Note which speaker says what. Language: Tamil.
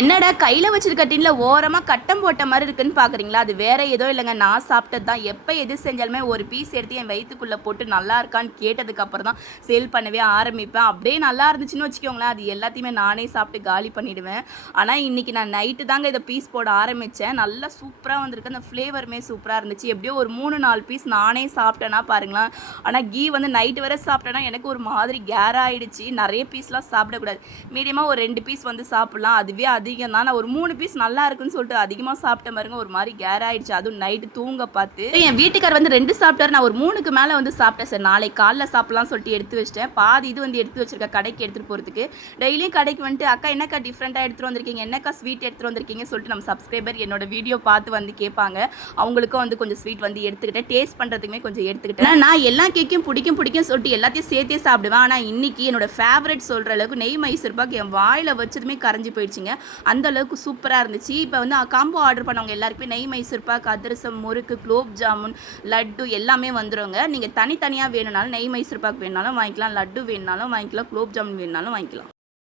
Speaker 1: என்னடா கையில் வச்சிருக்க டின்ல ஓரமாக கட்டம் போட்ட மாதிரி இருக்குன்னு பார்க்குறீங்களா அது வேற ஏதோ இல்லைங்க. நான் சாப்பிட்டது தான் எப்போ எது செஞ்சாலுமே ஒரு பீஸ் எடுத்து என் வயிற்றுக்குள்ளே போட்டு நல்லா இருக்கான்னு கேட்டதுக்கு அப்புறம் தான் சேல் பண்ணவே ஆரம்பிப்பேன். அப்படியே நல்லா இருந்துச்சுன்னு வச்சுக்கோங்களேன். அது எல்லாத்தையுமே நானே சாப்பிட்டு காலி பண்ணிடுவேன். ஆனால் இன்னைக்கு நான் நைட்டு தாங்க இதை பீஸ் போட ஆரம்பித்தேன் நல்லா சூப்பராக வந்திருக்கு. அந்த ஃப்ளேவருமே சூப்பராக இருந்துச்சு. எப்படியோ ஒரு மூணு நாலு பீஸ் நானே சாப்பிட்டேன்னா பாருங்களேன். ஆனால் கீ வந்து நைட்டு வரை சாப்பிட்டேன்னா எனக்கு ஒரு மாதிரி கேர் ஆயிடுச்சு. நிறைய பீஸ்லாம் சாப்பிடக்கூடாது. மீடியமாக ஒரு ரெண்டு பீஸ் வந்து சாப்பிட்லாம். அதுவே அது அதிகம். தான் நான் ஒரு மூணு பீஸ் நல்லா இருக்குன்னு சொல்லிட்டு அதிகமாக சாப்பிட்ட பாருங்க ஒரு மாதிரி கேர் ஆயிடுச்சு அதுவும் நைட்டு தூங்க பார்த்து. என் வீட்டுக்கார் வந்து ரெண்டு சாப்பிட்டாரு. நான் ஒரு மூணுக்கு மேலே வந்து சாப்பிட்டேன் சார். நாளைக்கு காலைல சாப்பிடலாம் சொல்லிட்டு எடுத்து வச்சிட்டேன். பாதி இது வந்து எடுத்து வச்சிருக்க கடைக்கு எடுத்துகிட்டு போகிறதுக்கு டெய்லியும் கடைக்கு வந்துட்டு அக்கா என்னக்கா டிஃப்ரெண்ட்டாக எடுத்துகிட்டு வந்திருக்கீங்க? என்னக்கா ஸ்வீட் எடுத்துகிட்டு வந்திருக்கீங்க சொல்லிட்டு நம்ம சப்ஸ்கிரைபர் என்னோட வீடியோ பார்த்து வந்து கேட்பாங்க. அவங்களுக்கும் வந்து கொஞ்சம் ஸ்வீட் வந்து எடுத்துக்கிட்டேன். டேஸ்ட் பண்ணுறதுக்குமே கொஞ்சம் எடுத்துக்கிட்டேன். நான் எல்லா கேக்கையும் பிடிக்கும் பிடிக்கும் சொல்லிட்டு எல்லாத்தையும் சேர்த்தே சாப்பிடுவேன். ஆனால் இன்னைக்கு என்னோட ஃபேவரட் சொல்கிற அளவுக்கு நெய் மைசூர் பாக்கு என் வாயில் வச்சதுமே கரைஞ்சி போயிடுச்சுங்க. அந்த அளவுக்கு சூப்பராக இருந்துச்சு. இப்போ வந்து காம்போ ஆர்டர் பண்ணவங்க எல்லாருக்குமே நெய் மைசூர் பாக் அதிரசம் முறுக்கு குலோப் ஜாமுன் லட்டு எல்லாமே வந்துருங்க. நீங்கள் தனித்தனியாக வேணும்னாலும் நெய் மைசூர் பாக் வேணுனாலும் வாங்கிக்கலாம். லட்டு வேணுனாலும் வாங்கிக்கலாம். குலோப் ஜாமுன் வேணுனாலும் வாங்கிக்கலாம்.